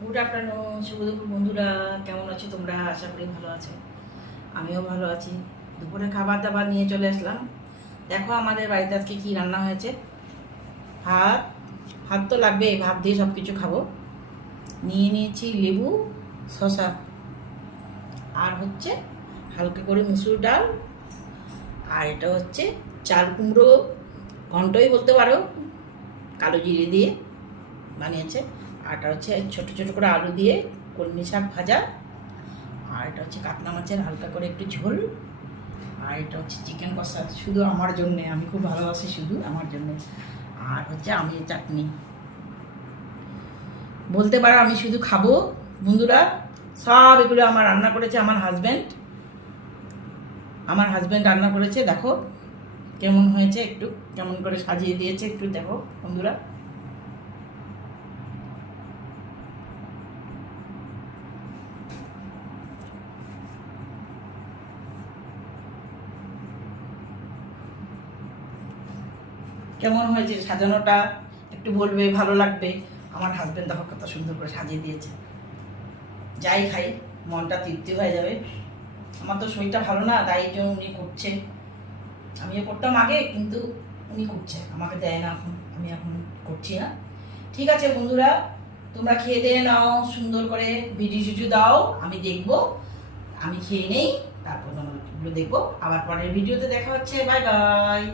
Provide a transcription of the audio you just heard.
Good afternoon, শুভ দুপুর বন্ধুরা। কেমন আছো তোমরা? আশা করি ভালো আছো। আমিও ভালো আছি। দুপুরে খাবার দাবার নিয়ে চলে আসলাম। দেখো আমাদের বাড়িতে আজকে কি রান্না হয়েছে। ভাত ভাত তো লাগবে, ভাত দিয়ে সব কিছু খাবো। নিয়ে নিয়েছি লেবু, শসা, আর হচ্ছে হালকা করে মুসুর ডাল, আর এটা হচ্ছে চাল কুমড়ো ঘন্টই বলতে পারো, কালো জিরে দিয়ে বানিয়েছে। আর এটা হচ্ছে ছোট ছোট করে আলু দিয়ে কলমি শাক ভাজা, আর এটা হচ্ছে কাতলা মাছের হালকা করে একটু ঝোল, আর এটা হচ্ছে চিকেন কষা শুধু আমার জন্যে, আমি খুব ভালোবাসি শুধু আমার জন্যে। আর হচ্ছে আমের চাটনি। বলতে পারো আমি শুধু খাবো বন্ধুরা। সব এগুলো আমার রান্না করেছে আমার হাজব্যান্ড রান্না করেছে। দেখো কেমন হয়েছে, একটু কেমন করে সাজিয়ে দিয়েছে, একটু দেখো বন্ধুরা। কেমন হয়েছে সাজানোটা একটু বলবে, ভালো লাগবে। আমার হাজব্যান্ড দেখো কত সুন্দর করে সাজিয়ে দিয়েছে। যাই খাই মনটা তৃপ্তি হয়ে যাবে। আমার তো শরীরটা ভালো না, তাই জন্য উনি করছে। আমিও করতাম আগে, কিন্তু উনি করছে, আমাকে দেয় না এখন, আমি এখন করছি না। ঠিক আছে বন্ধুরা, তোমরা খেয়ে দিয়ে নাও সুন্দর করে, ভিডিও টিডিও দাও, আমি দেখবো। আমি খেয়ে নেই, তারপর তোমরা দেখবো। আবার পরের ভিডিওতে দেখা হচ্ছে। Bye bye.